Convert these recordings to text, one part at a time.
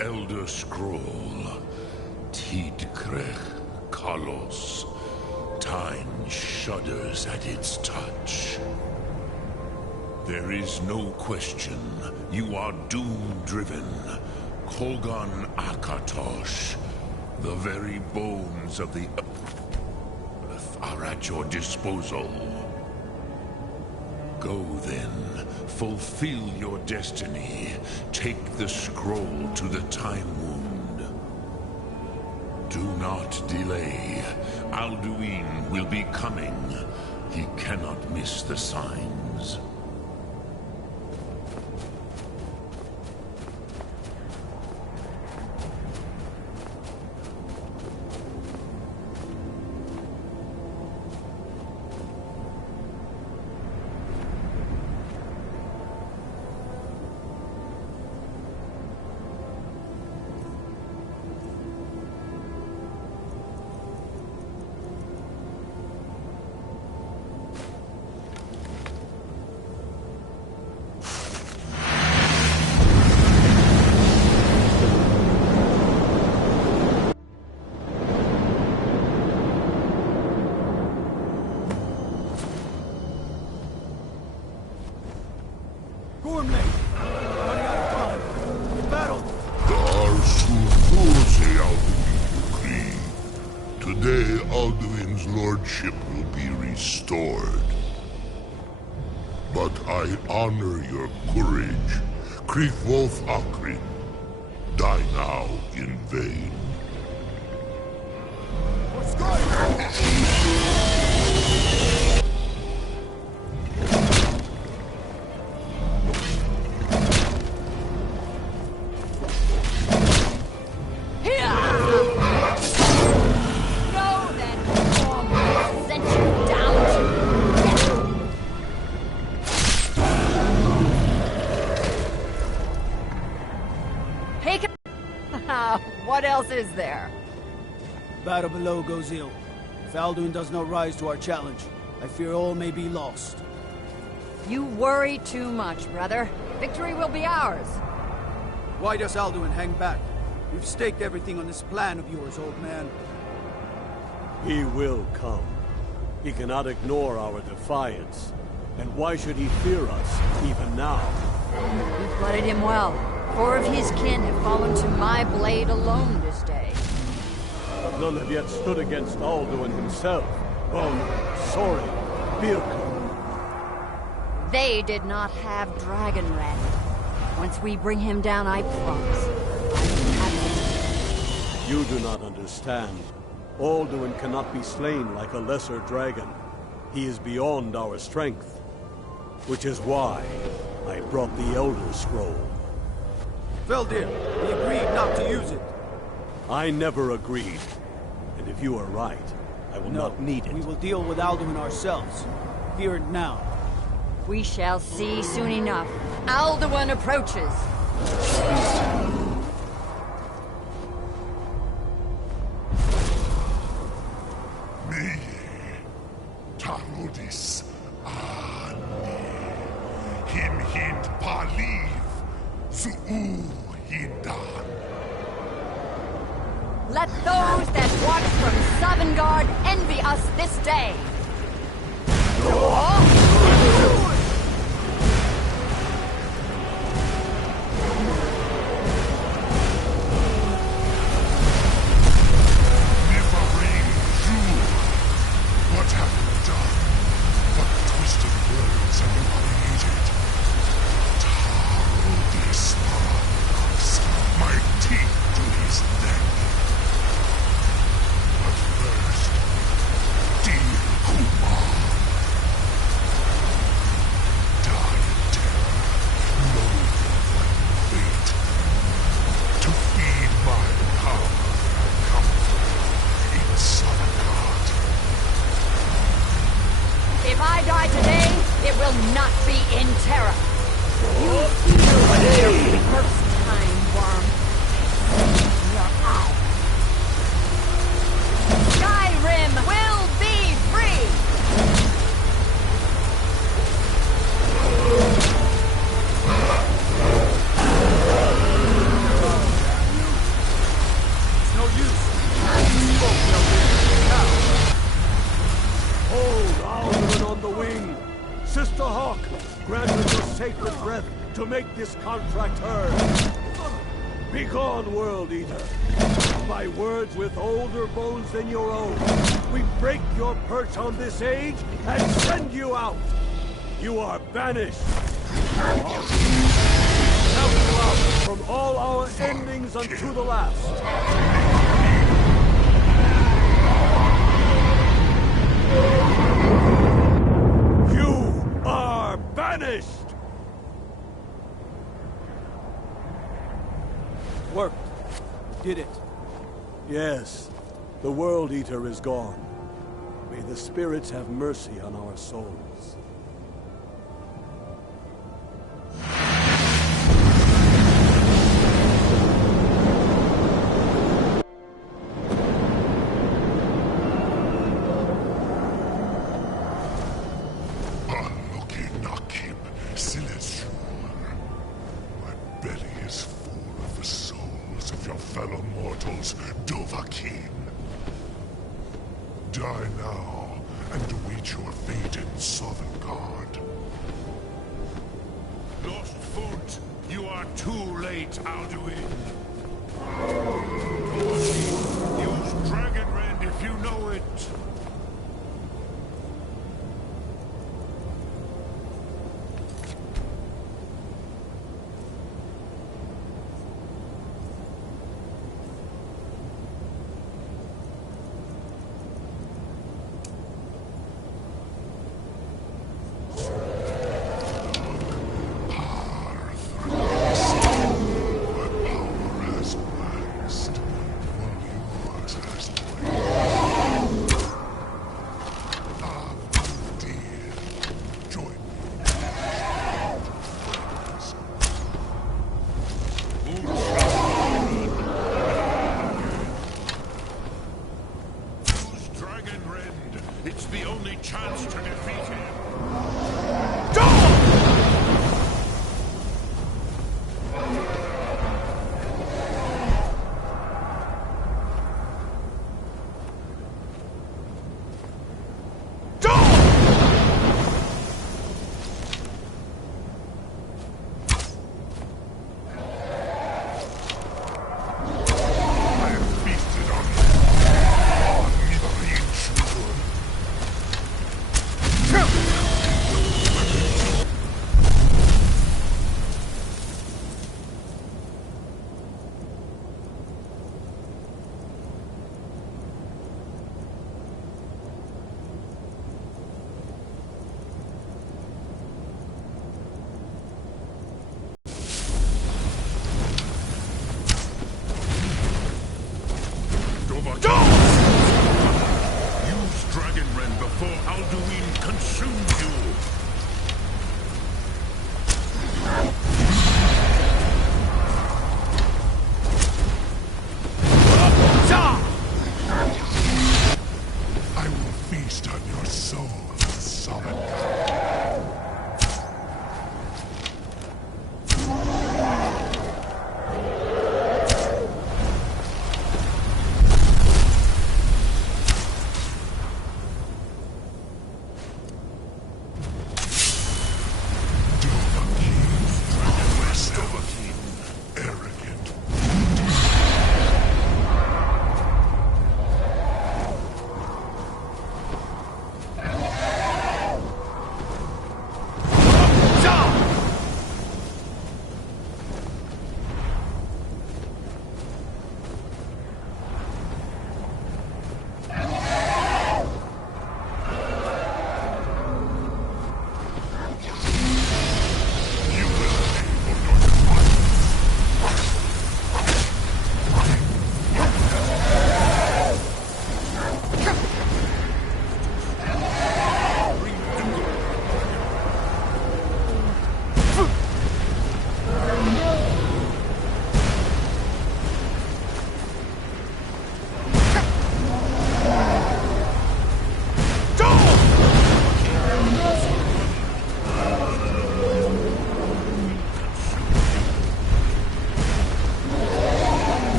Elder Scroll. Tidkrech Kalos. Time shudders at its touch. There is no question. You are doom-driven. Kogan Akatosh. The very bones of the earth are at your disposal. Go then. Fulfill your destiny. Take the scroll to the Time Wound. Do not delay. Alduin will be coming. He cannot miss the signs. Today, Alduin's lordship will be restored. But I honor your courage. Kriegwolf Akrin. Die now in vain. For Skyrim! What else is there? Battle below goes ill. If Alduin does not rise to our challenge, I fear all may be lost. You worry too much, brother. Victory will be ours. Why does Alduin hang back? We've staked everything on this plan of yours, old man. He will come. He cannot ignore our defiance. And why should he fear us, even now? You've blooded him well. 4 of his kin have fallen to my blade alone this day. But none have yet stood against Alduin himself. Sorry, Birka. They did not have Dragonred. Once we bring him down, I promise, I will have him. You do not understand. Alduin cannot be slain like a lesser dragon. He is beyond our strength. Which is why I brought the Elder Scroll. Veldir, we agreed not to use it. I never agreed. And if you are right, I will not need it. We will deal with Alduin ourselves. Here and now. We shall see soon enough. Alduin approaches. Me, Tarudis, Him Hind Paliv, Zuu Hindan. Let those that watch from Sovngarde envy us this day. What have you done? What twisted words have you created? Tarudis Paradox, my teeth to his neck. But first, dear Kumar, die in terror, know your final fate. To feed my power and comfort in Sovngarde. If I die today, it will not be in terror. You feel the very first time, worm. Your eye. Skyrim will be free! sacred breath to make this contract heard. Begone, World Eater. By words with older bones than your own, we break your perch on this age and send you out. You are banished. Now you out from all our endings unto the last. Banished! Worked. Did it. Yes. The World Eater is gone. May the spirits have mercy on our souls. Fellow mortals, Dovahkiin. Die now, and await your fate in Sovngarde. Lost foot, you are too late, Alduin. Use Dragon Rend if you know it. It's the only chance to defeat him.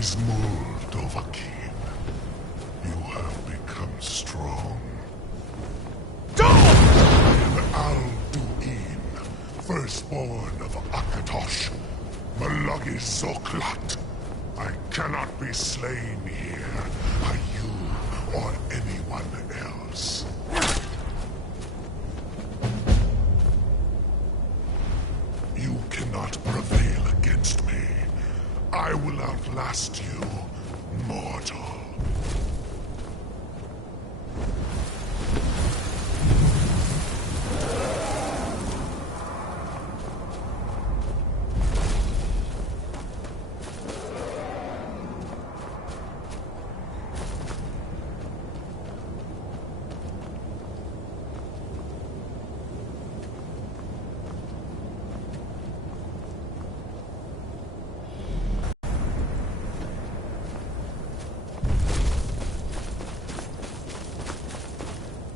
is Moldovakin. You have become strong. I am Alduin, firstborn of Akatosh, Malagi Zoklat. I cannot be slain here by you or anyone else. You cannot prevail against me. I will outlast you, mortal.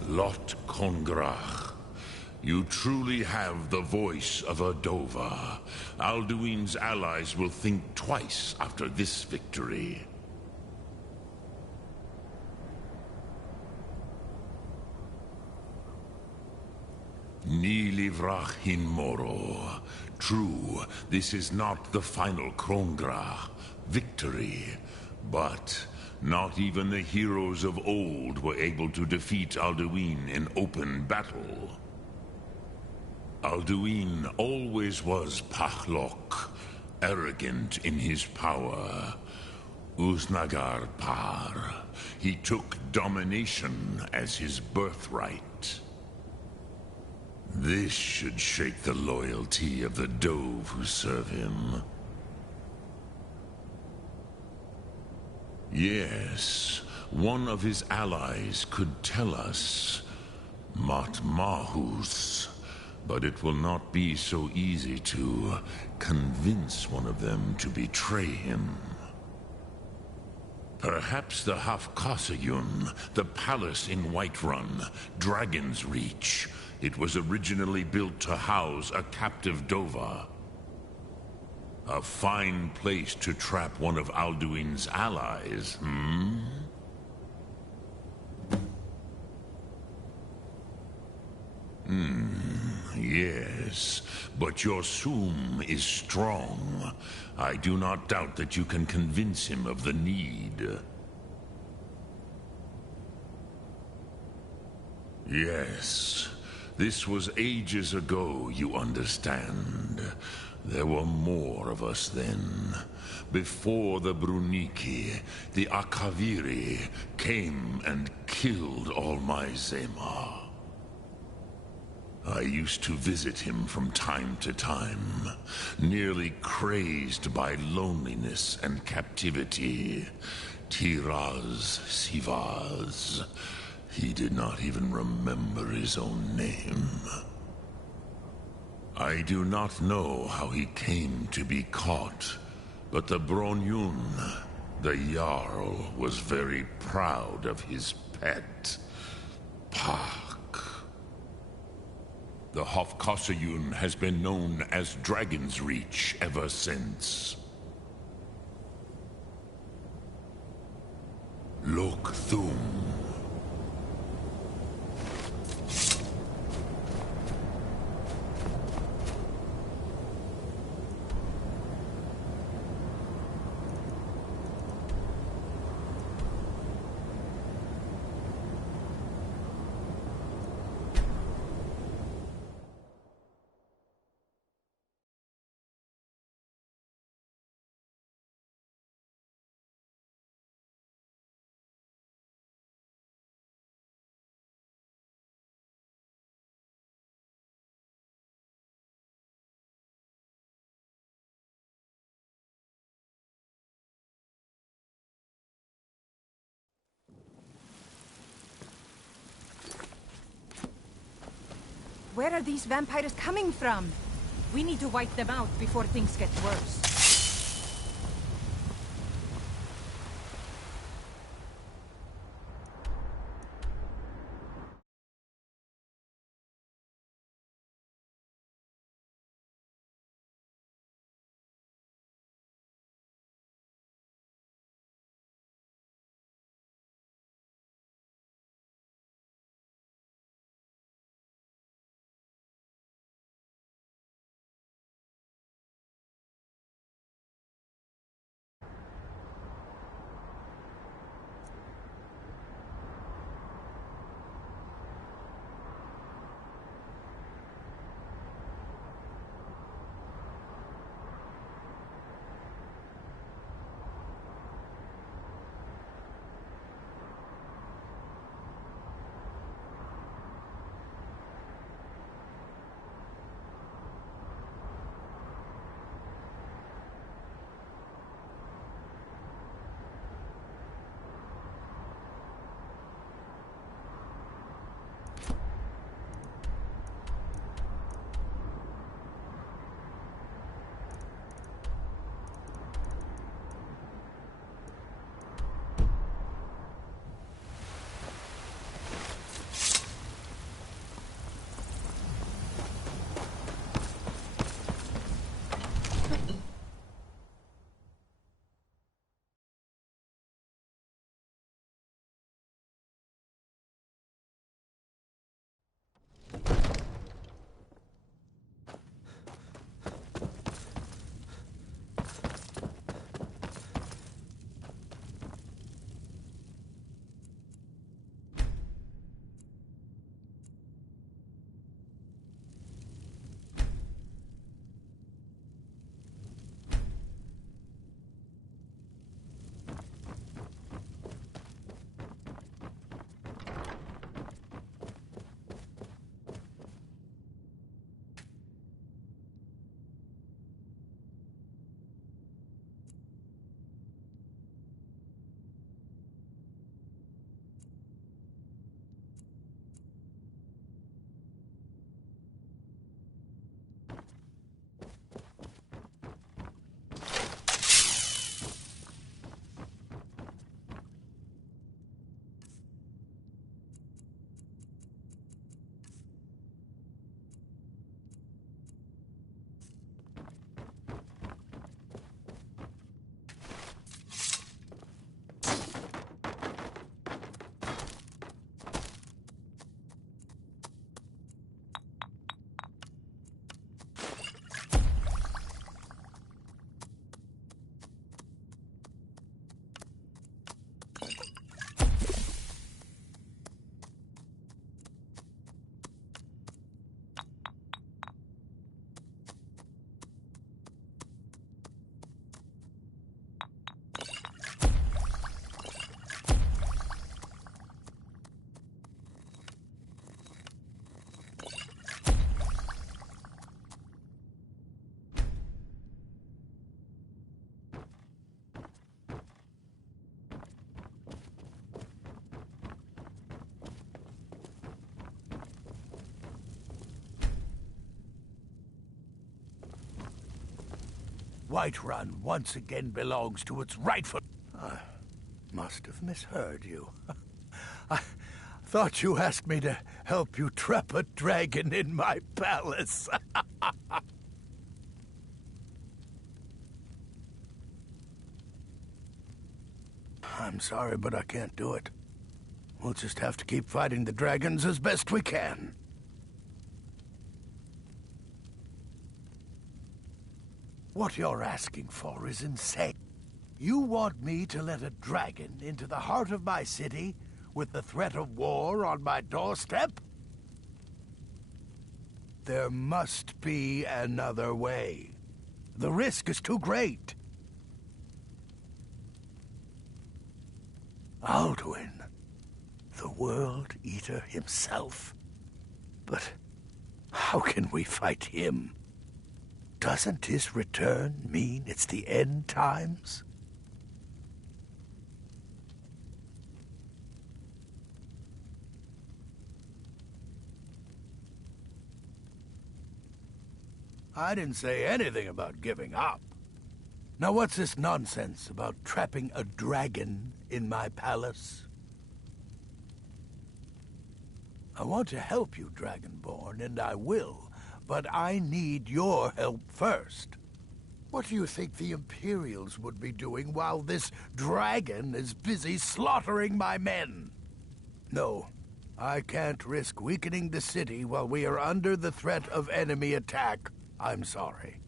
Lot Kongrach. You truly have the voice of a Dova. Alduin's allies will think twice after this victory. Ni livrach hin moro. True, this is not the final Kongrach victory, but not even the heroes of old were able to defeat Alduin in open battle. Alduin always was Pachlok, arrogant in his power. Uznagar Par. He took domination as his birthright. This should shake the loyalty of the Dove who serve him. Yes, one of his allies could tell us. Matmahus. But it will not be so easy to convince one of them to betray him. Perhaps the Hafkasayun, the palace in Whiterun, Dragon's Reach. It was originally built to house a captive Dova. A fine place to trap one of Alduin's allies, hmm? Yes, but your Sum is strong. I do not doubt that you can convince him of the need. Yes, this was ages ago, you understand. There were more of us then. Before the Bruniki, the Akaviri came and killed all my Zema. I used to visit him from time to time, nearly crazed by loneliness and captivity. Tiraz Sivaz. He did not even remember his own name. I do not know how he came to be caught, but the Bronyun, the Jarl, was very proud of his pet, Pak. The Hofkosayun has been known as Dragon's Reach ever since. Lok Thum. Where are these vampires coming from? We need to wipe them out before things get worse. Whiterun once again belongs to its rightful... I must have misheard you. I thought you asked me to help you trap a dragon in my palace. I'm sorry, but I can't do it. We'll just have to keep fighting the dragons as best we can. What you're asking for is insane. You want me to let a dragon into the heart of my city with the threat of war on my doorstep? There must be another way. The risk is too great. Alduin, the World Eater himself. But how can we fight him? Doesn't his return mean it's the end times? I didn't say anything about giving up. Now what's this nonsense about trapping a dragon in my palace? I want to help you, Dragonborn, and I will, but I need your help first. What do you think the Imperials would be doing while this dragon is busy slaughtering my men? No, I can't risk weakening the city while we are under the threat of enemy attack. I'm sorry.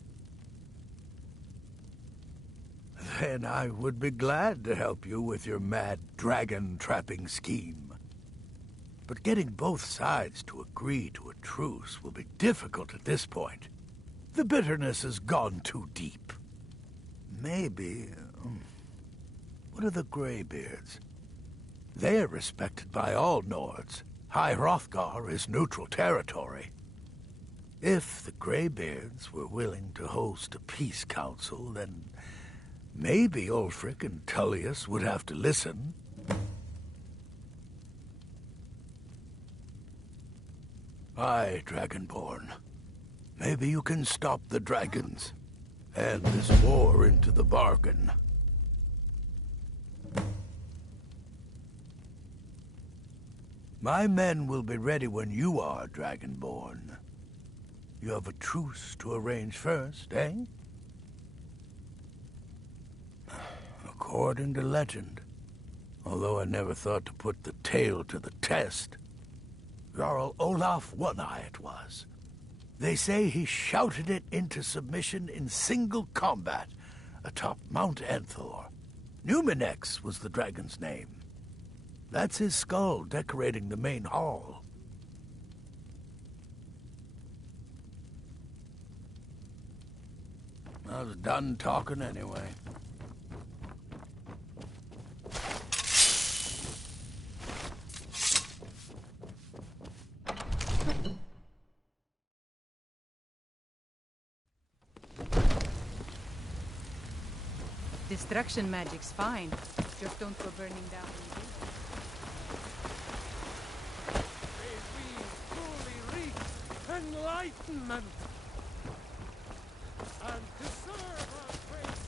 Then I would be glad to help you with your mad dragon-trapping scheme. But getting both sides to agree to a truce will be difficult at this point. The bitterness has gone too deep. Maybe... what are the Greybeards? They are respected by all Nords. High Hrothgar is neutral territory. If the Greybeards were willing to host a peace council, then maybe Ulfric and Tullius would have to listen. Aye, Dragonborn. Maybe you can stop the dragons, and this war into the bargain. My men will be ready when you are, Dragonborn. You have a truce to arrange first, eh? According to legend, although I never thought to put the tale to the test, Jarl Olaf One-Eye it was. They say he shouted it into submission in single combat atop Mount Anthor. Numinex was the dragon's name. That's his skull decorating the main hall. I was done talking anyway. Destruction magic's fine. Just don't go burning down May we truly reach enlightenment and deserve our praise.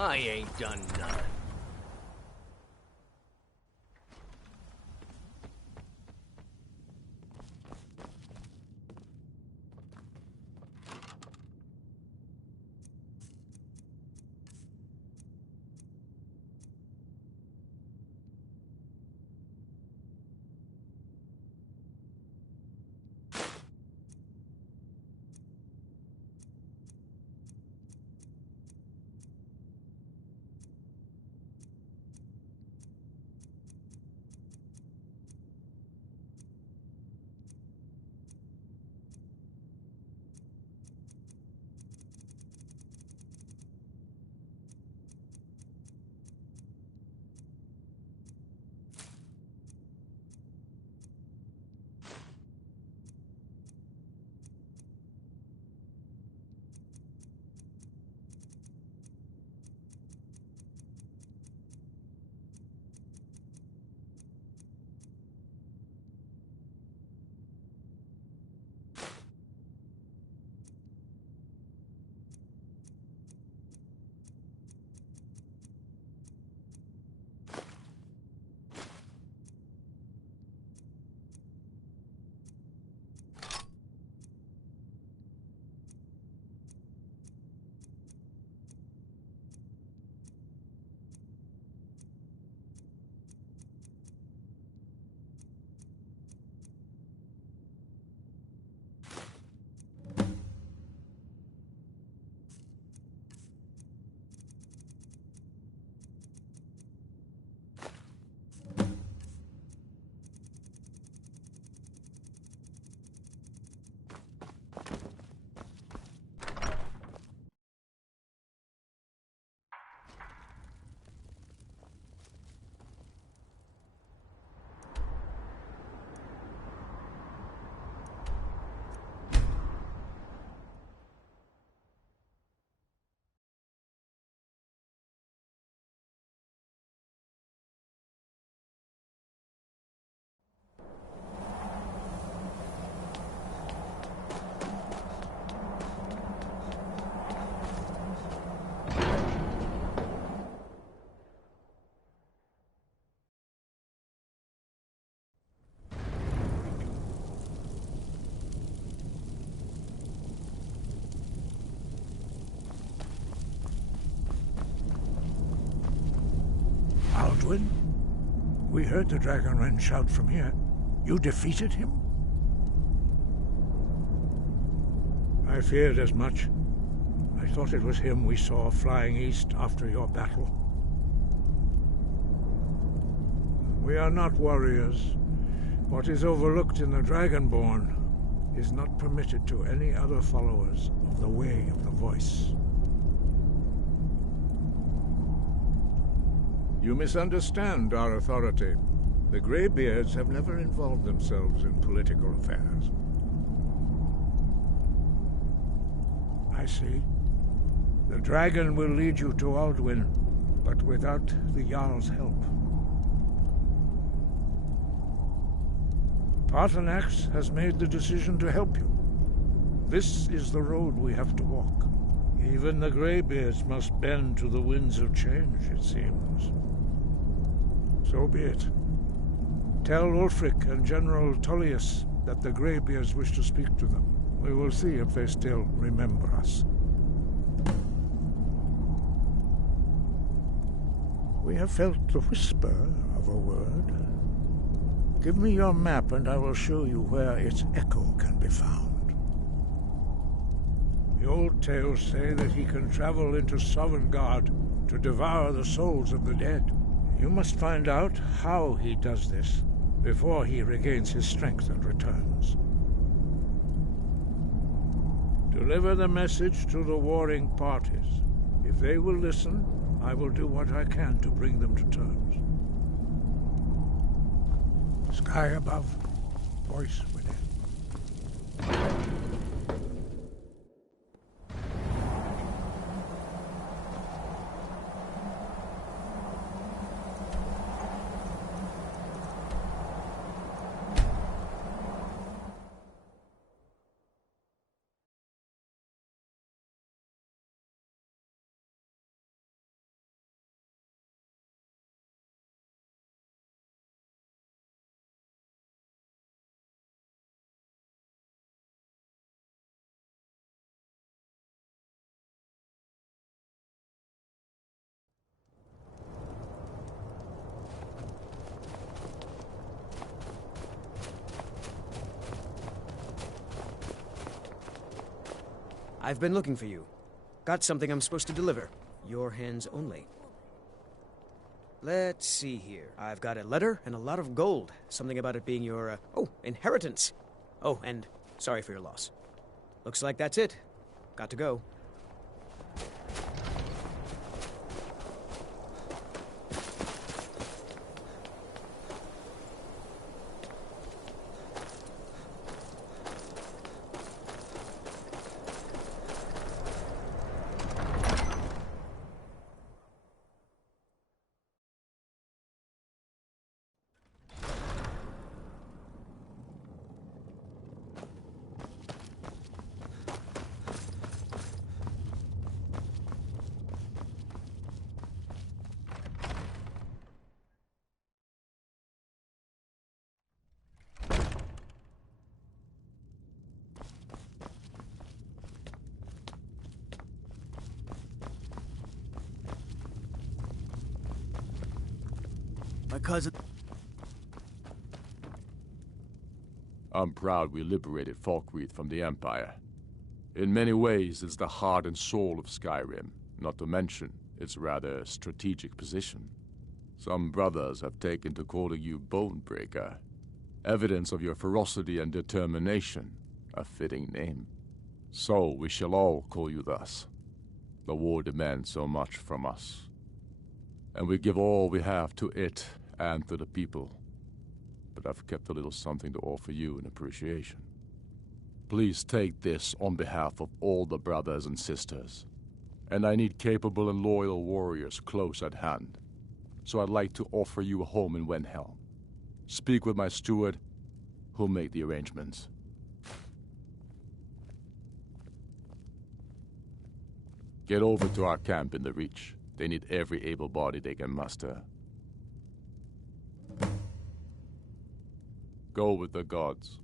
I ain't done nothing. Alduin? We heard the Dragonren shout from here. You defeated him? I feared as much. I thought it was him we saw flying east after your battle. We are not warriors. What is overlooked in the Dragonborn is not permitted to any other followers of the Way of the Voice. You misunderstand our authority. The Greybeards have never involved themselves in political affairs. I see. The dragon will lead you to Alduin, but without the Jarl's help. Paarthurnax has made the decision to help you. This is the road we have to walk. Even the Greybeards must bend to the winds of change, it seems. So be it. Tell Ulfric and General Tullius that the Greybeards wish to speak to them. We will see if they still remember us. We have felt the whisper of a word. Give me your map and I will show you where its echo can be found. The old tales say that he can travel into Sovngarde to devour the souls of the dead. You must find out how he does this before he regains his strength and returns. Deliver the message to the warring parties. If they will listen, I will do what I can to bring them to terms. Sky above, voice within. I've been looking for you. Got something I'm supposed to deliver. Your hands only. Let's see here. I've got a letter and a lot of gold. Something about it being your, inheritance. Oh, and sorry for your loss. Looks like that's it. Got to go. My cousin... I'm proud we liberated Falkreath from the Empire. In many ways, it's the heart and soul of Skyrim, not to mention its rather strategic position. Some brothers have taken to calling you Bonebreaker, evidence of your ferocity and determination, a fitting name. So we shall all call you thus. The war demands so much from us, and we give all we have to it and to the people. But I've kept a little something to offer you in appreciation. Please take this on behalf of all the brothers and sisters. And I need capable and loyal warriors close at hand. So I'd like to offer you a home in Wenhelm. Speak with my steward, who'll make the arrangements. Get over to our camp in the Reach. They need every able body they can muster. Go with the gods.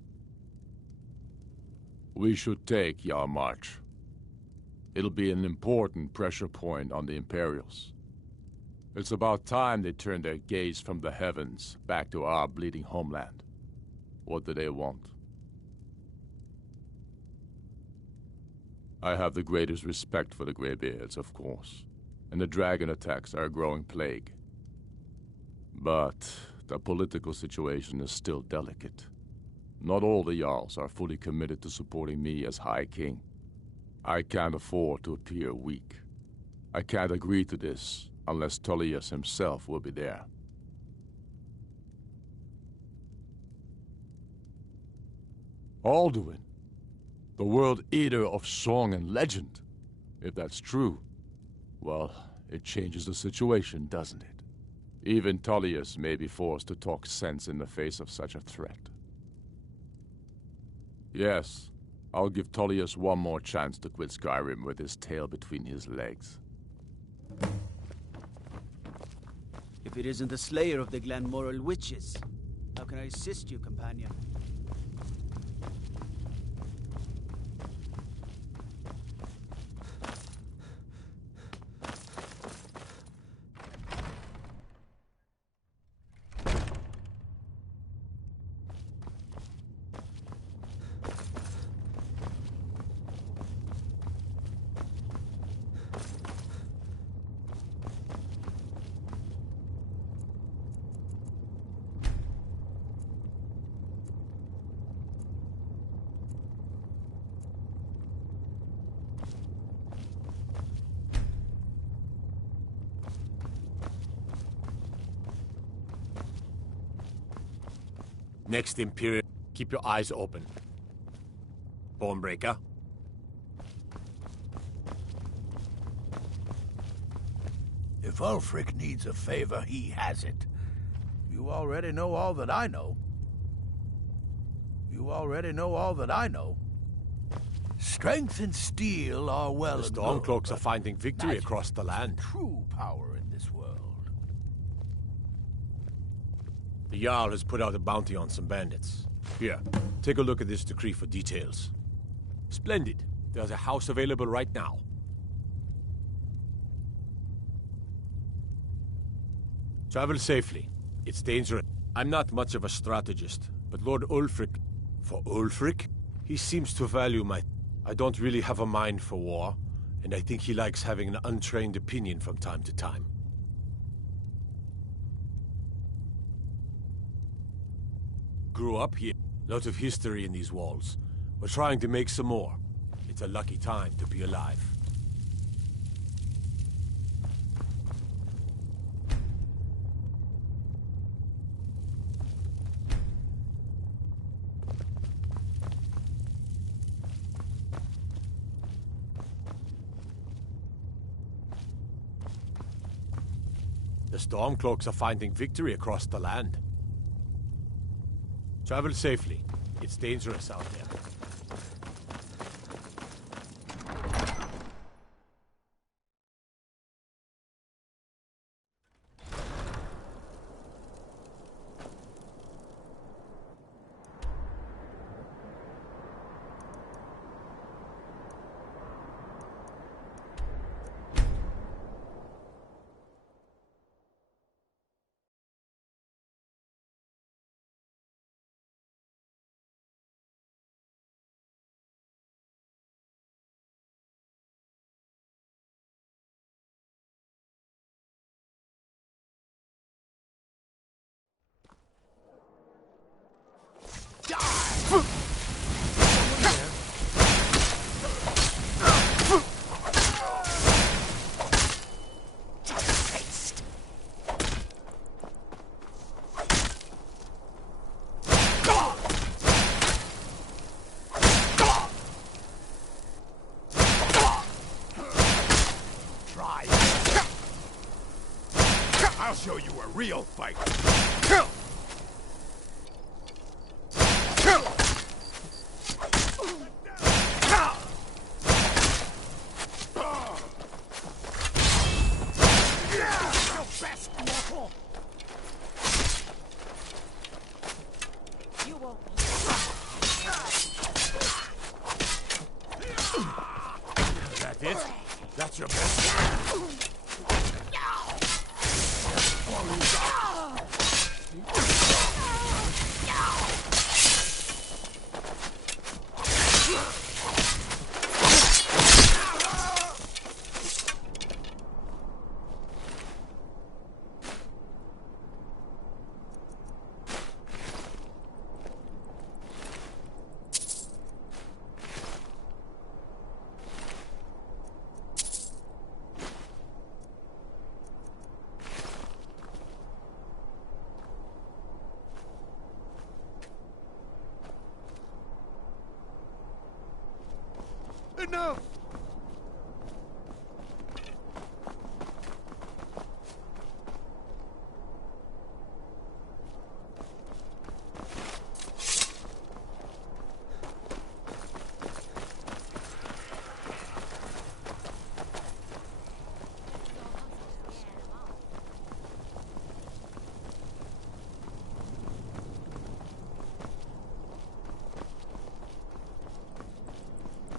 We should take Yarmarch. It'll be an important pressure point on the Imperials. It's about time they turned their gaze from the heavens back to our bleeding homeland. What do they want? I have the greatest respect for the Greybeards, of course, and the dragon attacks are a growing plague. But the political situation is still delicate. Not all the Jarls are fully committed to supporting me as High King. I can't afford to appear weak. I can't agree to this unless Tullius himself will be there. Alduin, the World Eater of song and legend. If that's true, well, it changes the situation, doesn't it? Even Tullius may be forced to talk sense in the face of such a threat. Yes, I'll give Tullius one more chance to quit Skyrim with his tail between his legs. If it isn't the slayer of the Glenmoral witches, how can I assist you, companion? Next Imperial, keep your eyes open. Bonebreaker. If Ulfric needs a favor, he has it. You already know all that I know. You already know all that I know. Strength and steel are well The and Stormcloaks good, are finding victory magic across the is land. True power in this world. The Jarl has put out a bounty on some bandits. Here, take a look at this decree for details. Splendid. There's a house available right now. Travel safely. It's dangerous. I'm not much of a strategist, but Lord Ulfric... For Ulfric? He seems to value my... I don't really have a mind for war, and I think he likes having an untrained opinion from time to time. Grew up here. Lots of history in these walls. We're trying to make some more. It's a lucky time to be alive. The Stormcloaks are finding victory across the land. Travel safely. It's dangerous out there. I'll show you a real fight. You won't. That it? That's your best? Enough!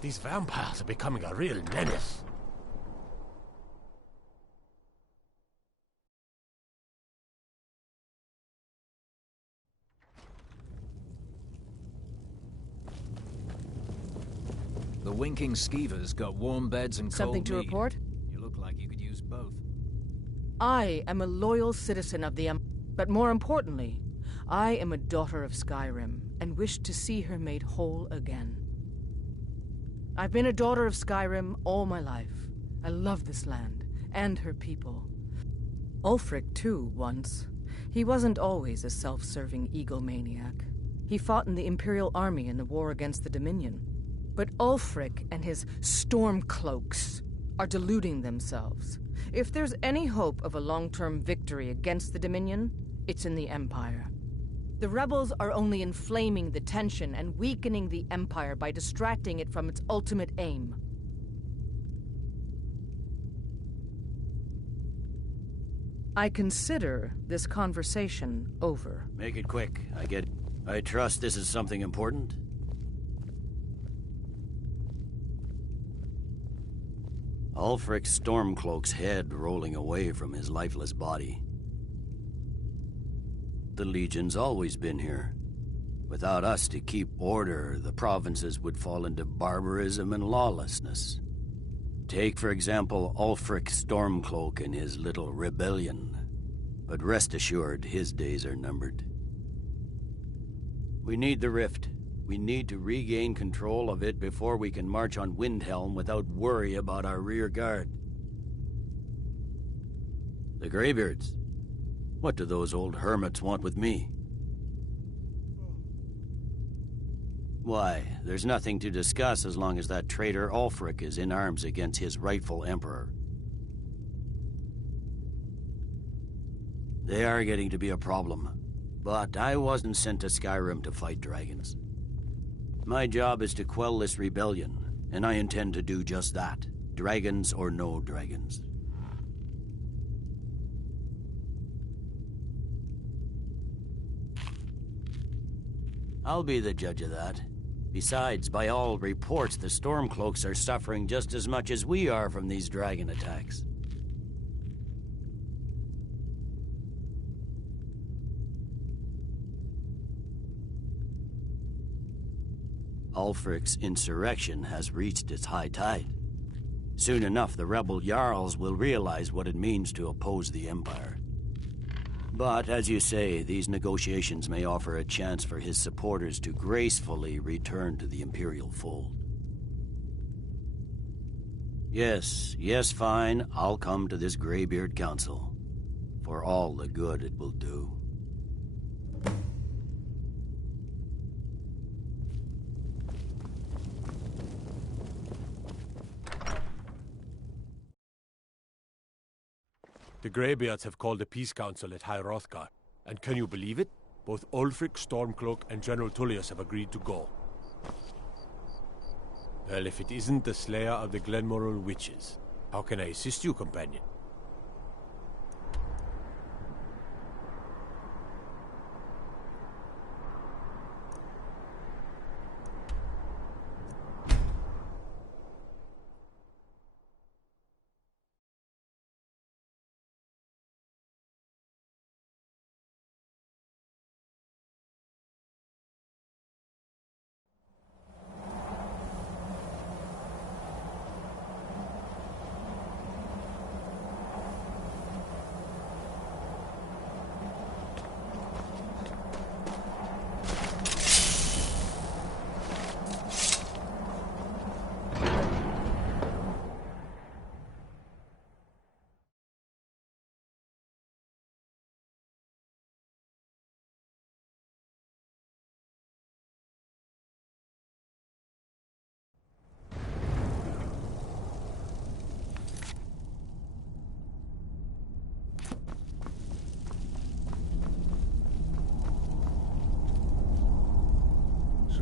These vampires are becoming a real menace. The winking skeevers got warm beds and Something cold to meat. report? You look like you could use both. I am a loyal citizen of the but more importantly, I am a daughter of Skyrim and wish to see her made whole again. I've been a daughter of Skyrim all my life. I love this land and her people. Ulfric, too, once. He wasn't always a self-serving egomaniac. He fought in the Imperial Army in the war against the Dominion. But Ulfric and his Stormcloaks are deluding themselves. If there's any hope of a long-term victory against the Dominion, it's in the Empire. The rebels are only inflaming the tension and weakening the Empire by distracting it from its ultimate aim. I consider this conversation over. Make it quick. I trust this is something important? Ulfric's Stormcloak's head rolling away from his lifeless body. The Legion's always been here. Without us to keep order, the provinces would fall into barbarism and lawlessness. Take, for example, Ulfric Stormcloak and his little rebellion. But rest assured, his days are numbered. We need the rift. We need to regain control of it before we can march on Windhelm without worry about our rear guard. The Greybeards. What do those old hermits want with me? Why, there's nothing to discuss as long as that traitor Ulfric is in arms against his rightful emperor. They are getting to be a problem, but I wasn't sent to Skyrim to fight dragons. My job is to quell this rebellion, and I intend to do just that, dragons or no dragons. I'll be the judge of that. Besides, by all reports, the Stormcloaks are suffering just as much as we are from these dragon attacks. Ulfric's insurrection has reached its high tide. Soon enough, the rebel Jarls will realize what it means to oppose the Empire. But, as you say, these negotiations may offer a chance for his supporters to gracefully return to the Imperial fold. Yes, fine, I'll come to this Greybeard Council. For all the good it will do. The Greybeards have called a peace council at High Hrothgar, and can you believe it? Both Ulfric, Stormcloak, and General Tullius have agreed to go. Well, if it isn't the Slayer of the Glenmoral Witches, how can I assist you, companion?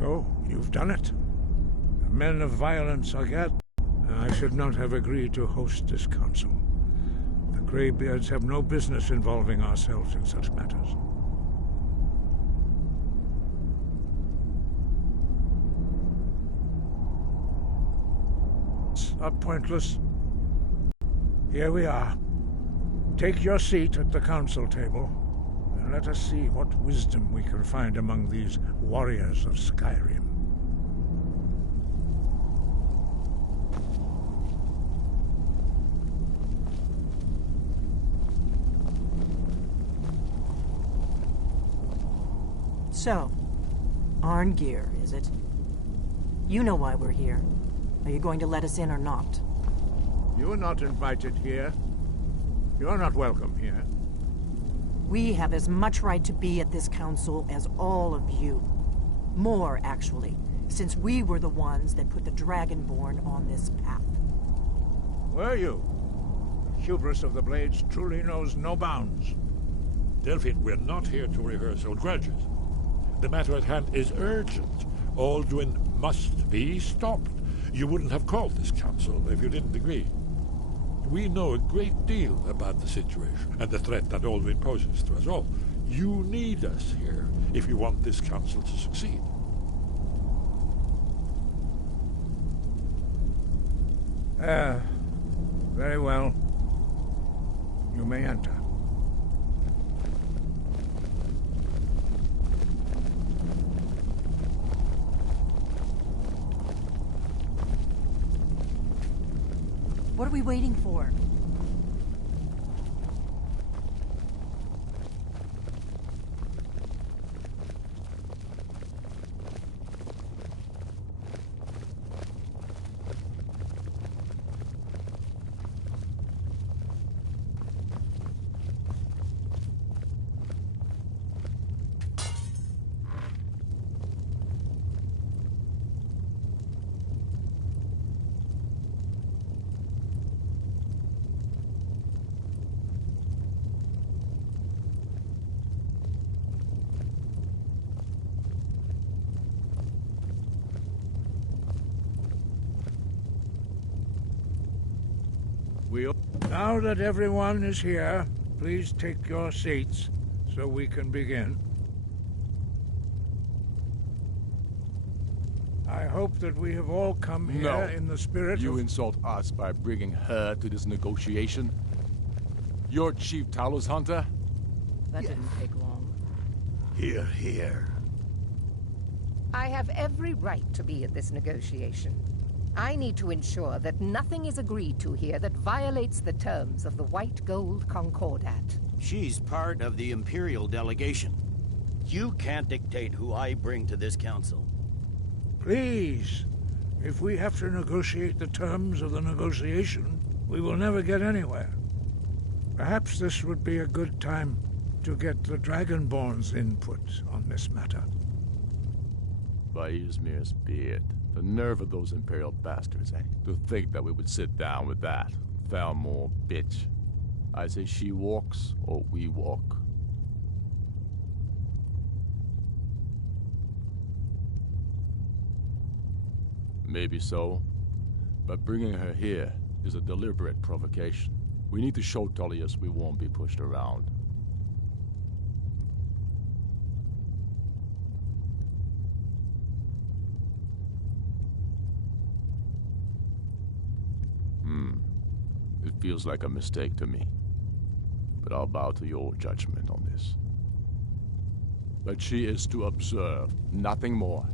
So, you've done it. The men of violence are gathered. I should not have agreed to host this council. The Greybeards have no business involving ourselves in such matters. Are pointless. Here we are. Take your seat at the council table, and let us see what wisdom we can find among these warriors of Skyrim. So, Arngeir, is it? You know why we're here. Are you going to let us in or not? You are not invited here. You are not welcome here. We have as much right to be at this council as all of you. More, actually, since we were the ones that put the Dragonborn on this path. Were you? The hubris of the Blades truly knows no bounds. Delphine, we're not here to rehearse old grudges. The matter at hand is urgent. Alduin must be stopped. You wouldn't have called this council if you didn't agree. We know a great deal about the situation and the threat that Alduin poses to us all. You need us here if you want this council to succeed. Very well. You may enter. What are we waiting for? Now that everyone is here, please take your seats so we can begin. I hope that we have all come here in the spirit You insult us by bringing her to this negotiation? You're Chief Talos Hunter? That didn't take long. Hear, hear. I have every right to be at this negotiation. I need to ensure that nothing is agreed to here that violates the terms of the White Gold Concordat. She's part of the Imperial delegation. You can't dictate who I bring to this council. Please, if we have to negotiate the terms of the negotiation, we will never get anywhere. Perhaps this would be a good time to get the Dragonborn's input on this matter. By Ysmir's beard. The nerve of those Imperial bastards, eh? To think that we would sit down with that. Thalmor bitch. I say she walks, or we walk. Maybe so, but bringing her here is a deliberate provocation. We need to show Tullius we won't be pushed around. It feels like a mistake to me, but I'll bow to your judgment on this. But she is to observe, nothing more.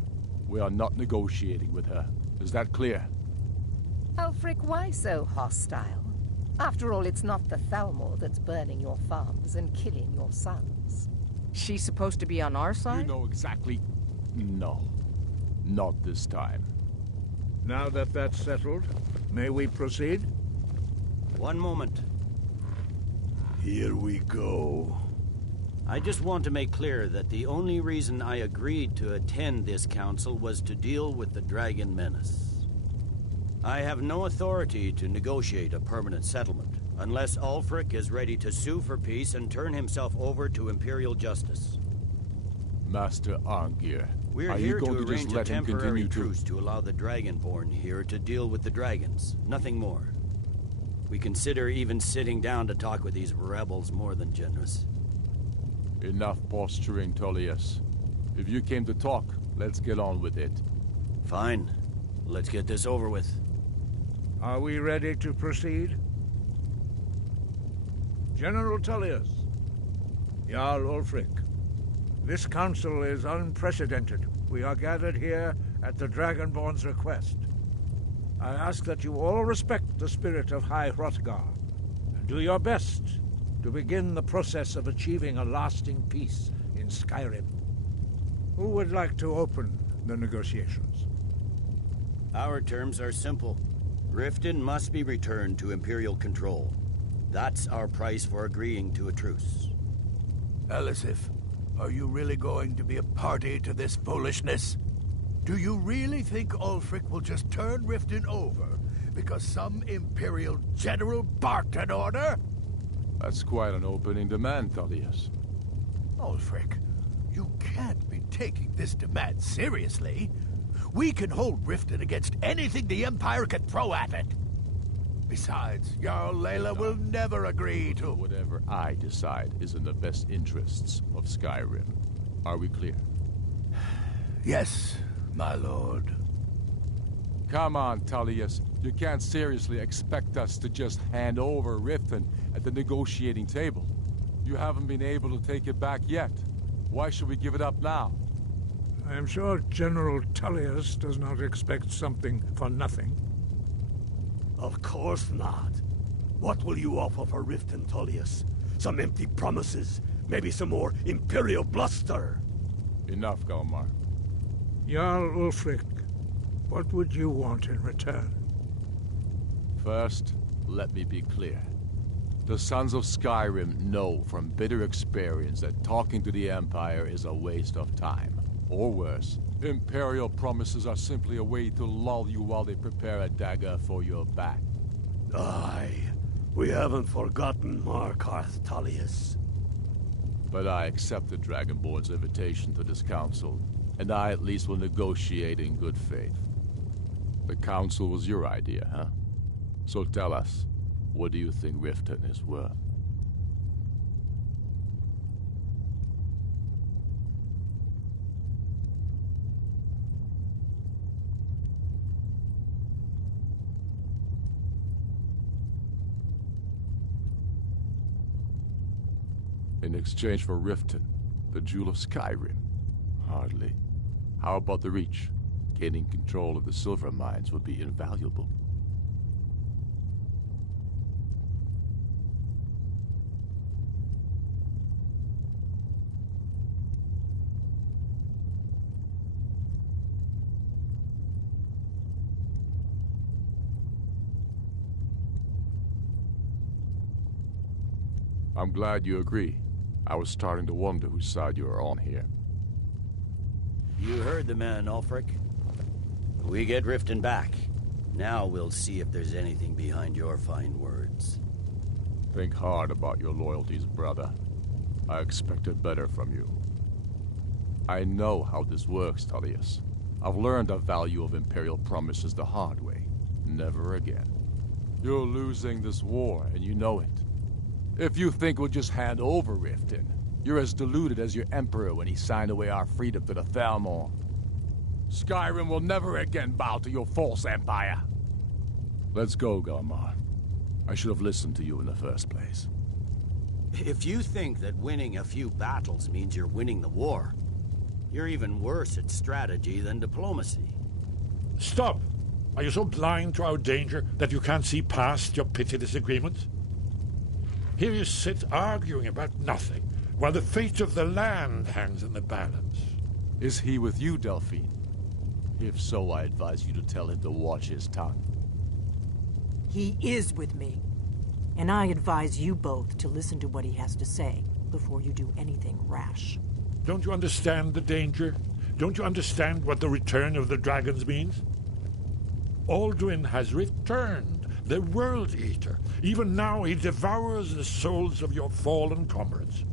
We are not negotiating with her. Is that clear? Ulfric, why so hostile? After all, it's not the Thalmor that's burning your farms and killing your sons. She's supposed to be on our side? You know exactly... No. Not this time. Now that that's settled, may we proceed? One moment. Here we go. I just want to make clear that the only reason I agreed to attend this council was to deal with the Dragon Menace. I have no authority to negotiate a permanent settlement, unless Ulfric is ready to sue for peace and turn himself over to Imperial justice. Master Arngeir, We're here to arrange a temporary truce to allow the Dragonborn here to deal with the dragons. Nothing more. We consider even sitting down to talk with these rebels more than generous. Enough posturing, Tullius. If you came to talk, let's get on with it. Fine. Let's get this over with. Are we ready to proceed? General Tullius, Jarl Ulfric, this council is unprecedented. We are gathered here at the Dragonborn's request. I ask that you all respect the spirit of High Hrothgar, and do your best to begin the process of achieving a lasting peace in Skyrim. Who would like to open the negotiations? Our terms are simple. Riften must be returned to Imperial control. That's our price for agreeing to a truce. Elisif, are you really going to be a party to this foolishness? Do you really think Ulfric will just turn Riften over because some Imperial general barked an order? That's quite an opening demand, Tullius. Ulfric, you can't be taking this demand seriously. We can hold Riften against anything the Empire can throw at it. Besides, Jarl Layla will never agree to... Whatever I decide is in the best interests of Skyrim. Are we clear? Yes, my lord. Come on, Tullius. You can't seriously expect us to just hand over Riften at the negotiating table. You haven't been able to take it back yet. Why should we give it up now? I am sure General Tullius does not expect something for nothing. Of course not. What will you offer for Riften, Tullius? Some empty promises? Maybe some more Imperial bluster? Enough, Galmar. Jarl Ulfric, what would you want in return? First, let me be clear. The Sons of Skyrim know from bitter experience that talking to the Empire is a waste of time. Or worse, Imperial promises are simply a way to lull you while they prepare a dagger for your back. Aye, we haven't forgotten Markarth, Tullius. But I accept the Dragonborn's invitation to this council, and I at least will negotiate in good faith. The council was your idea, huh? So tell us, what do you think Riften is worth? In exchange for Riften, the Jewel of Skyrim? Hardly. How about the Reach? Gaining control of the silver mines would be invaluable. I'm glad you agree. I was starting to wonder whose side you are on here. You heard the man, Ulfric. We get Riften back. Now we'll see if there's anything behind your fine words. Think hard about your loyalties, brother. I expected better from you. I know how this works, Tullius. I've learned the value of Imperial promises the hard way. Never again. You're losing this war, and you know it. If you think we'll just hand over Riften, you're as deluded as your Emperor when he signed away our freedom to the Thalmor. Skyrim will never again bow to your false empire. Let's go, Galmar. I should have listened to you in the first place. If you think that winning a few battles means you're winning the war, you're even worse at strategy than diplomacy. Stop! Are you so blind to our danger that you can't see past your petty disagreements? Here you sit arguing about nothing, while the fate of the land hangs in the balance. Is he with you, Delphine? If so, I advise you to tell him to watch his tongue. He is with me. And I advise you both to listen to what he has to say before you do anything rash. Don't you understand the danger? Don't you understand what the return of the dragons means? Alduin has returned, the World Eater. Even now he devours the souls of your fallen comrades.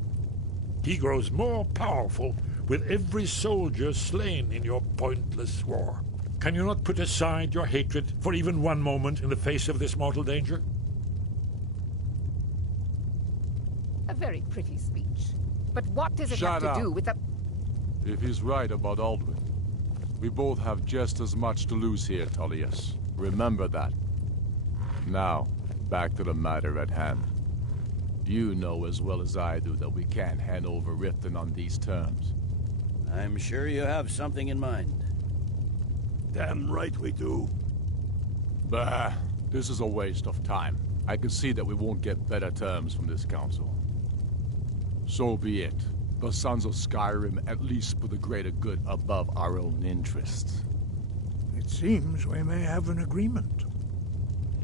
He grows more powerful with every soldier slain in your pointless war. Can you not put aside your hatred for even one moment in the face of this mortal danger? A very pretty speech. But what does it Shut have to up. do with the... If he's right about Aldwin, we both have just as much to lose here, Tullius. Remember that. Now, back to the matter at hand. You know as well as I do that we can't hand over Riften on these terms. I'm sure you have something in mind. Damn right we do. Bah, this is a waste of time. I can see that we won't get better terms from this council. So be it. The Sons of Skyrim at least put the greater good above our own interests. It seems we may have an agreement.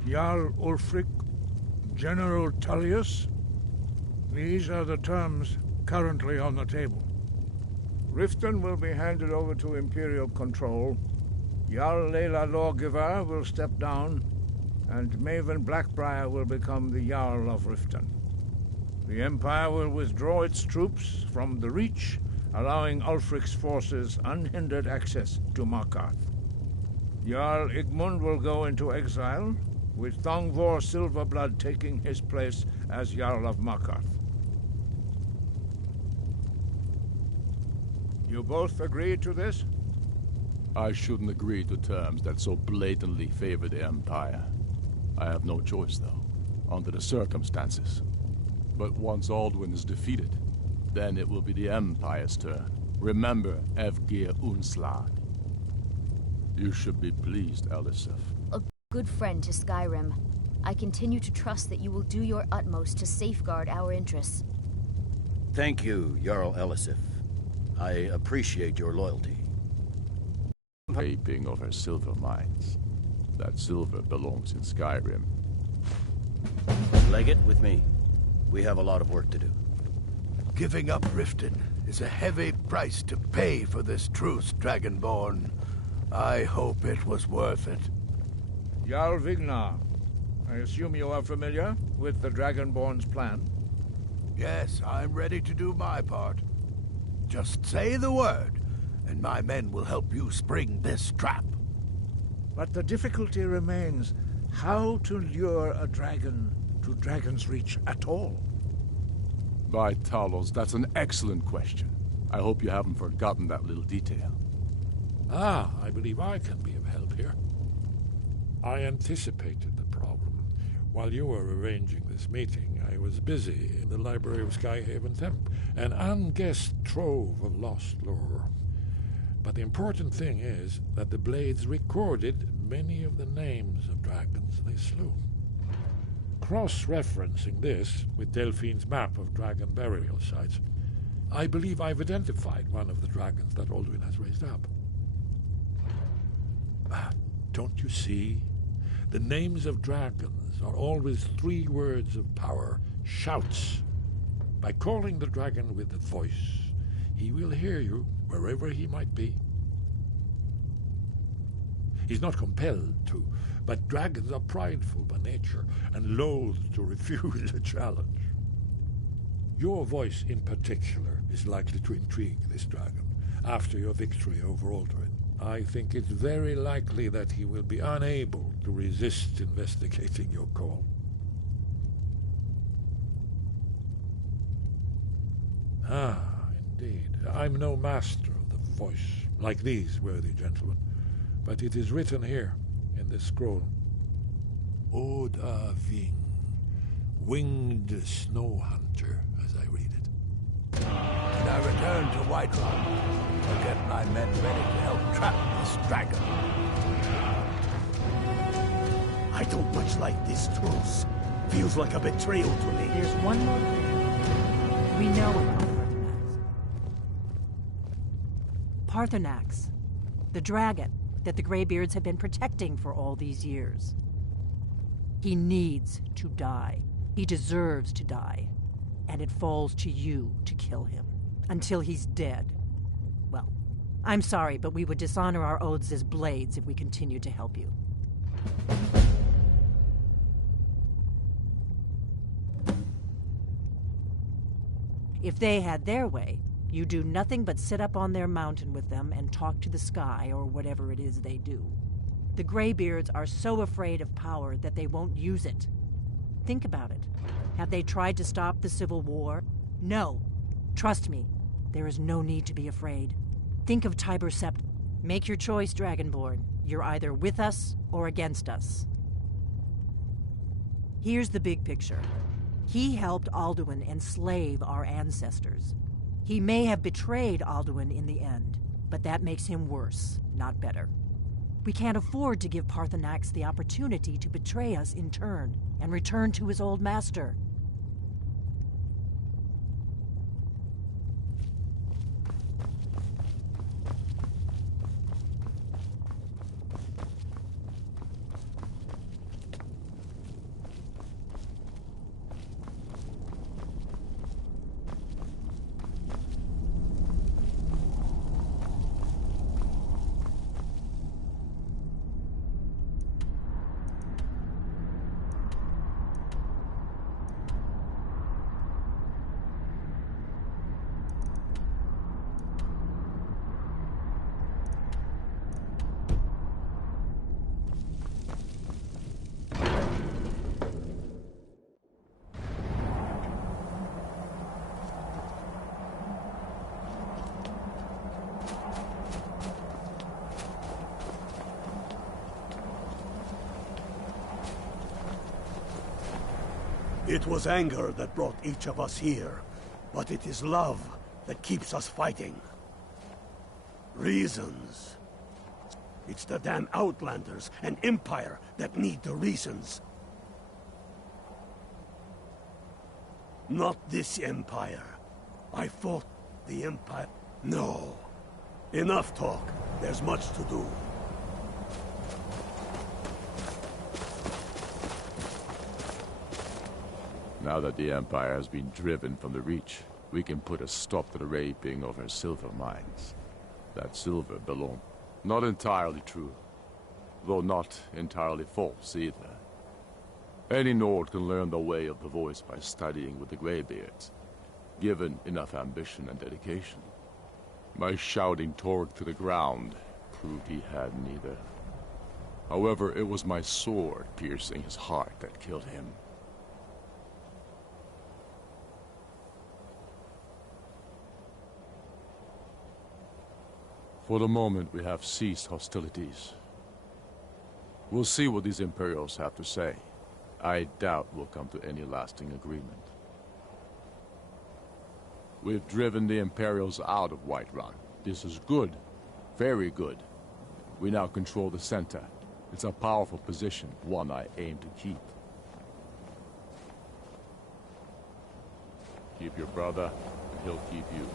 Jarl Ulfric, General Tullius, these are the terms currently on the table. Riften will be handed over to Imperial control. Jarl Layla Lawgiver will step down, and Maven Blackbriar will become the Jarl of Riften. The Empire will withdraw its troops from the Reach, allowing Ulfric's forces unhindered access to Markarth. Jarl Igmund will go into exile, with Thongvor Silverblood taking his place as Jarl of Markarth. You both agree to this? I shouldn't agree to terms that so blatantly favor the Empire. I have no choice, though, under the circumstances. But once Aldwin is defeated, then it will be the Empire's turn. Remember Evgir Unslag. You should be pleased, Elisif. A good friend to Skyrim. I continue to trust that you will do your utmost to safeguard our interests. Thank you, Jarl Elisif. I appreciate your loyalty. Vaping over silver mines. That silver belongs in Skyrim. Legate with me. We have a lot of work to do. Giving up Riften is a heavy price to pay for this truce, Dragonborn. I hope it was worth it. Jarl Vignar, I assume you are familiar with the Dragonborn's plan? Yes, I'm ready to do my part. Just say the word, and my men will help you spring this trap. But the difficulty remains how to lure a dragon to Dragon's Reach at all. By Talos, that's an excellent question. I hope you haven't forgotten that little detail. Ah, I believe I can be of help here. I anticipated the problem. While you were arranging this meeting, I was busy in the library of Skyhaven Temp, an unguessed trove of lost lore. But the important thing is that the Blades recorded many of the names of dragons they slew. Cross-referencing this with Delphine's map of dragon burial sites, I believe I've identified one of the dragons that Aldwin has raised up. Don't you see? The names of dragons are always 3 words of power, shouts. By calling the dragon with the voice, he will hear you wherever he might be. He's not compelled to, but dragons are prideful by nature and loath to refuse a challenge. Your voice in particular is likely to intrigue this dragon after your victory over Aldrin. I think it's very likely that he will be unable to resist investigating your call. Ah, indeed. I'm no master of the voice, like these worthy gentlemen, but it is written here in this scroll. Oda Ving, winged snow hunter, as I read it. And I return to Whiterun to get my men ready to help trap this dragon. I don't much like this truce. Feels like a betrayal to me. There's one more thing. We know about Parthenax, the dragon that the Greybeards have been protecting for all these years. He needs to die. He deserves to die. And it falls to you to kill him. Until he's dead. Well, I'm sorry, but we would dishonor our oaths as Blades if we continued to help you. If they had their way, You do nothing but sit up on their mountain with them and talk to the sky or whatever it is they do. The Greybeards are so afraid of power that they won't use it. Think about it. Have they tried to stop the Civil War? No. Trust me, there is no need to be afraid. Think of Tiber Sept. Make your choice, Dragonborn. You're either with us or against us. Here's the big picture. He helped Alduin enslave our ancestors. He may have betrayed Alduin in the end, but that makes him worse, not better. We can't afford to give Paarthurnax the opportunity to betray us in turn and return to his old master. It was anger that brought each of us here, but it is love that keeps us fighting. Reasons. It's the damn Outlanders and Empire that need the reasons. Not this Empire. I fought the Empire. No. Enough talk. There's much to do. Now that the Empire has been driven from the Reach, we can put a stop to the raping of her silver mines. That silver belonged. Not entirely true, though not entirely false either. Any Nord can learn the way of the voice by studying with the Greybeards, given enough ambition and dedication. My shouting Torg to the ground proved he had neither. However, it was my sword piercing his heart that killed him. For the moment, we have ceased hostilities. We'll see what these Imperials have to say. I doubt we'll come to any lasting agreement. We've driven the Imperials out of Whiterun. This is good. Very good. We now control the center. It's a powerful position, one I aim to keep. Keep your brother, and he'll keep you.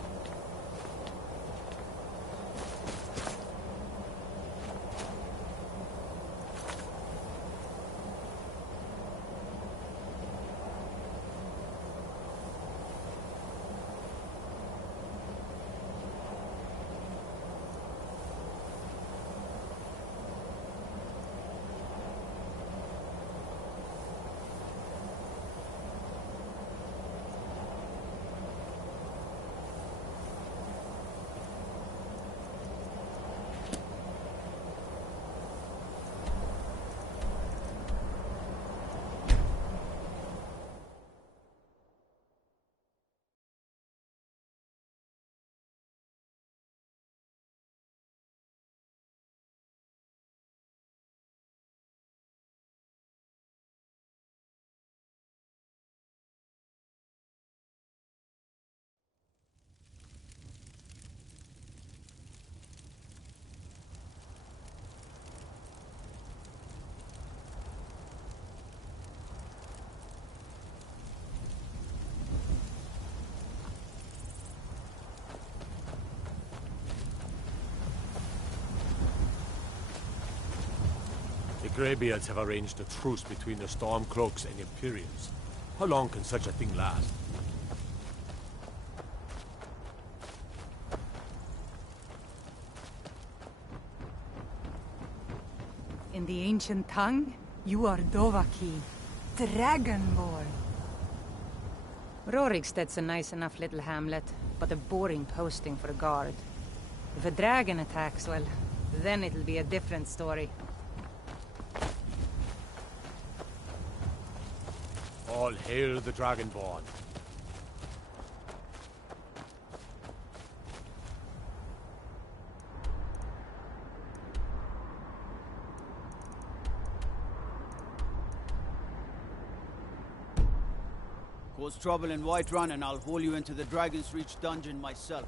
The Greybeards have arranged a truce between the Stormcloaks and Imperials. How long can such a thing last? In the ancient tongue, you are Dovahki, Dragonborn. Roriksted's a nice enough little hamlet. but a boring posting for a guard. If a dragon attacks, well, then it'll be a different story. All hail the Dragonborn. Cause trouble in Whiterun and I'll haul you into the Dragon's Reach dungeon myself.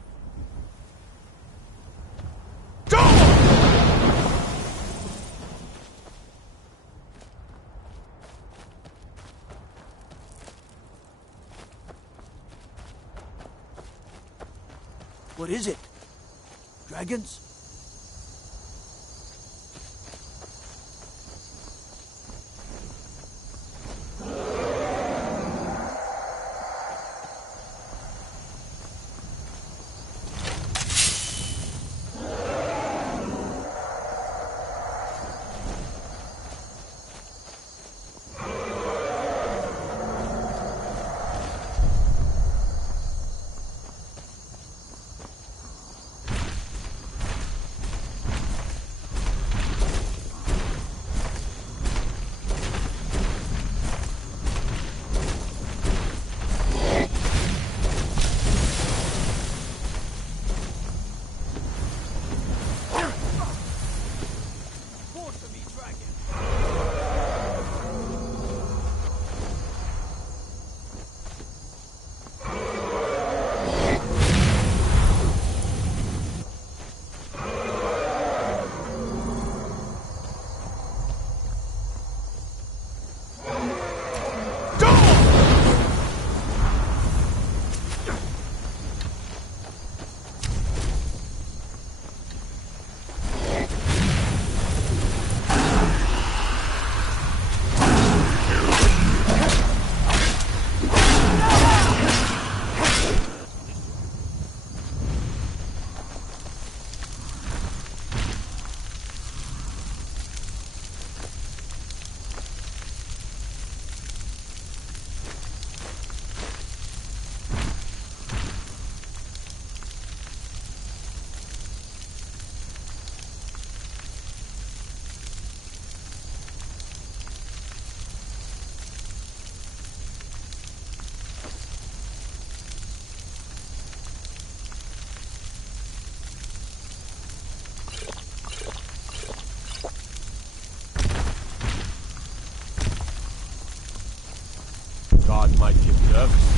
What is it? Dragons? God might get nervous.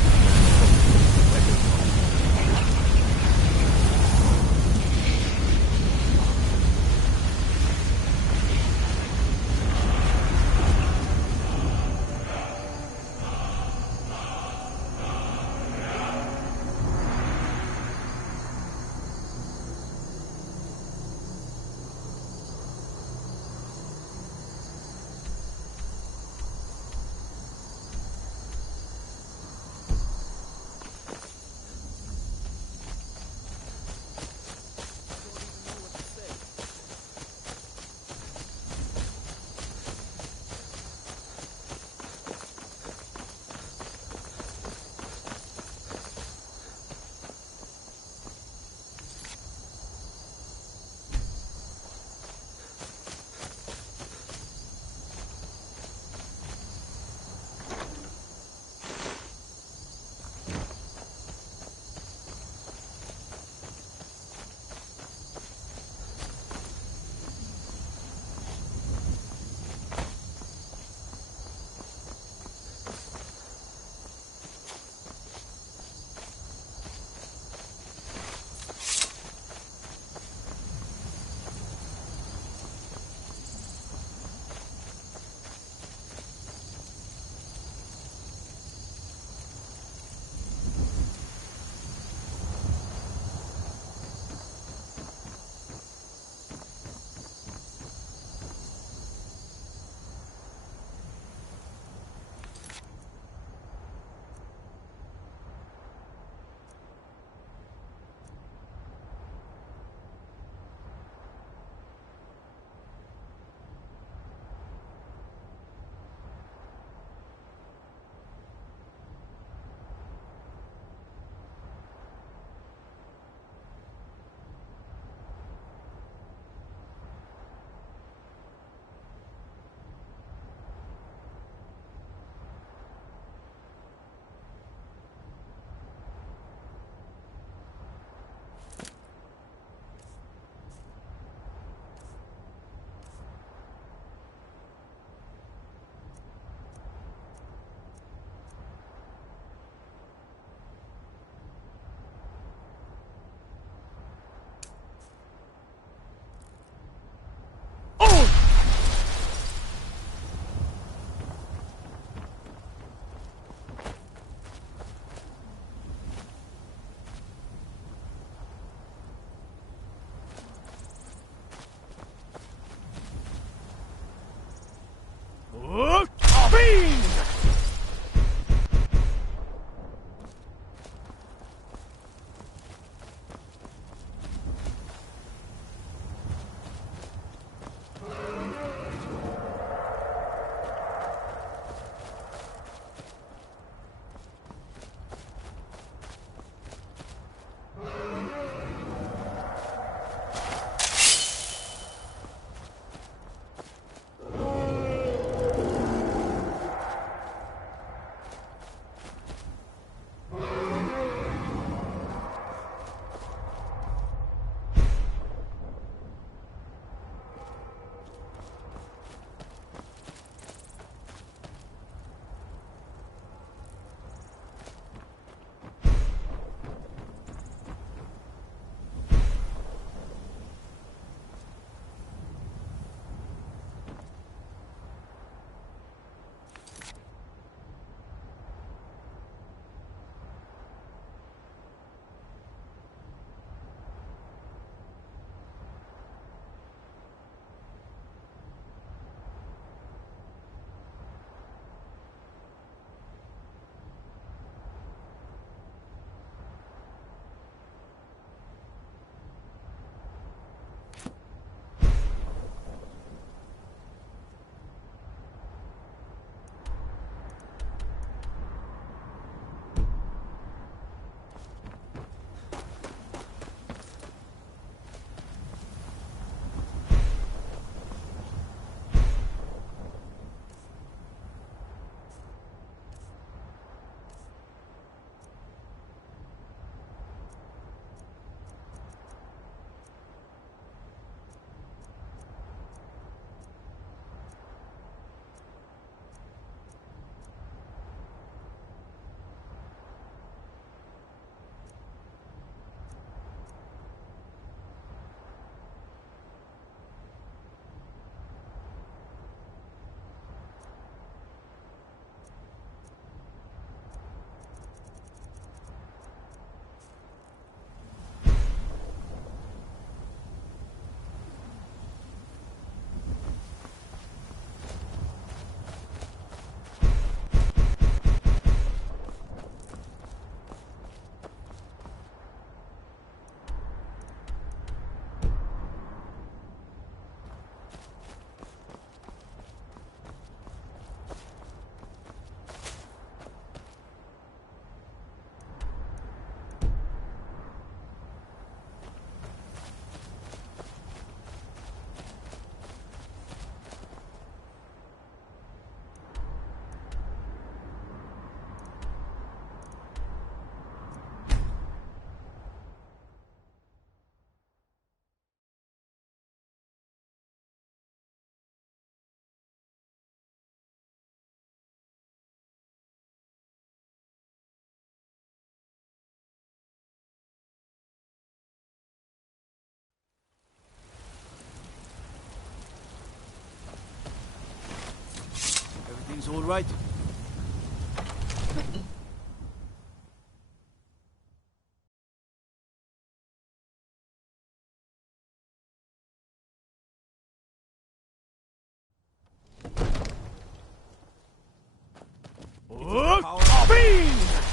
all right?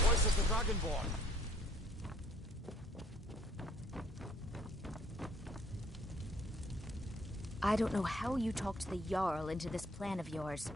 Voice of the Dragonborn. I don't know how you talked the Jarl into this plan of yours.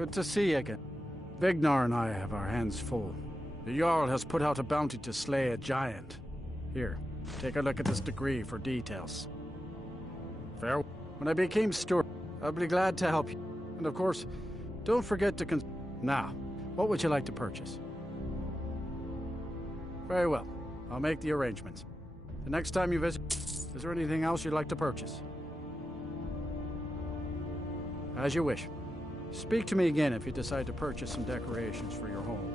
Good to see you again. Vignar and I have our hands full. The Jarl has put out a bounty to slay a giant. Here, take a look at this degree for details. Farewell. When I became steward, I'll be glad to help you. And of course, don't forget to Now, what would you like to purchase? Very well. I'll make the arrangements. The next time you visit, is there anything else you'd like to purchase? As you wish. Speak to me again if you decide to purchase some decorations for your home.